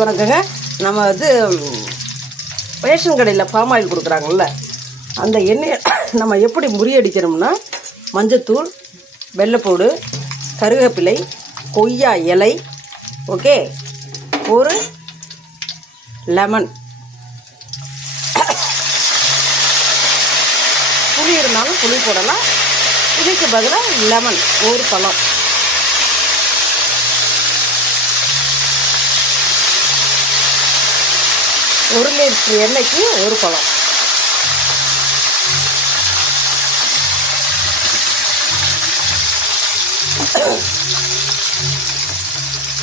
வணக்கங்க. நம்ம வந்து ரேஷன் கடையில் பாம் ஆயில் கொடுக்குறாங்கல்ல அந்த எண்ணெயை நம்ம எப்படி முறியடிக்கிறோம்னா மஞ்சத்தூள் வெள்ளைப்பூடு கருவேப்பிலை கொய்யா இலை ஓகே ஒரு லெமன் புளி இருந்தாலும் புளி போடலாம். இதுக்கு பதிலாக லெமன் ஒரு பழம். ஒரு லிட்டர் எண்ணெய்க்கு ஒரு பழம்.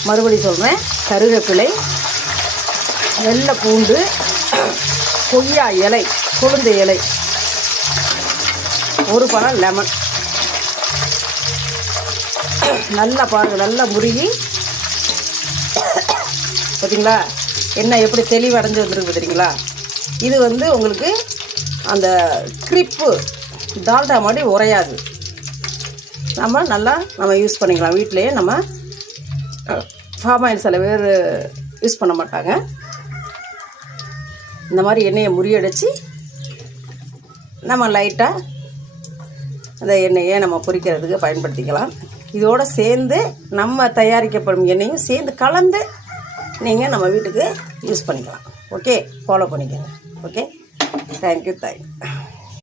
மறுபடி சொல்கிறேன் கருவேப்பிலை வெள்ளை பூண்டு கொய்யா இலை கொழுந்த இலை ஒரு பழம் லெமன் நல்லா பாருங்கள் நல்லா முருகி. பார்த்தீங்களா எண்ணெய் எப்படி தெளிவடைஞ்சு வந்துருக்கு பார்த்துறீங்களா இது வந்து உங்களுக்கு அந்த கிரிப்பு டால்டா மாதிரி உரையாது நம்ம நல்லா நம்ம யூஸ் பண்ணிக்கலாம். வீட்டிலையே நம்ம ஃபார்ம் ஆயில் சில பேர் யூஸ் பண்ண மாட்டாங்க. இந்த மாதிரி எண்ணெயை முறியடிச்சு நம்ம லைட்டாக அந்த எண்ணெயை நம்ம பொரிக்கிறதுக்கு பயன்படுத்திக்கலாம். இதோடு சேர்ந்து நம்ம தயாரிக்கப்படும் எண்ணெயும் சேர்ந்து கலந்து நீங்கள் நம்ம வீட்டுக்கு யூஸ் பண்ணிக்கலாம். ஓகே ஃபாலோ பண்ணிக்கோங்க. Okay thank you thank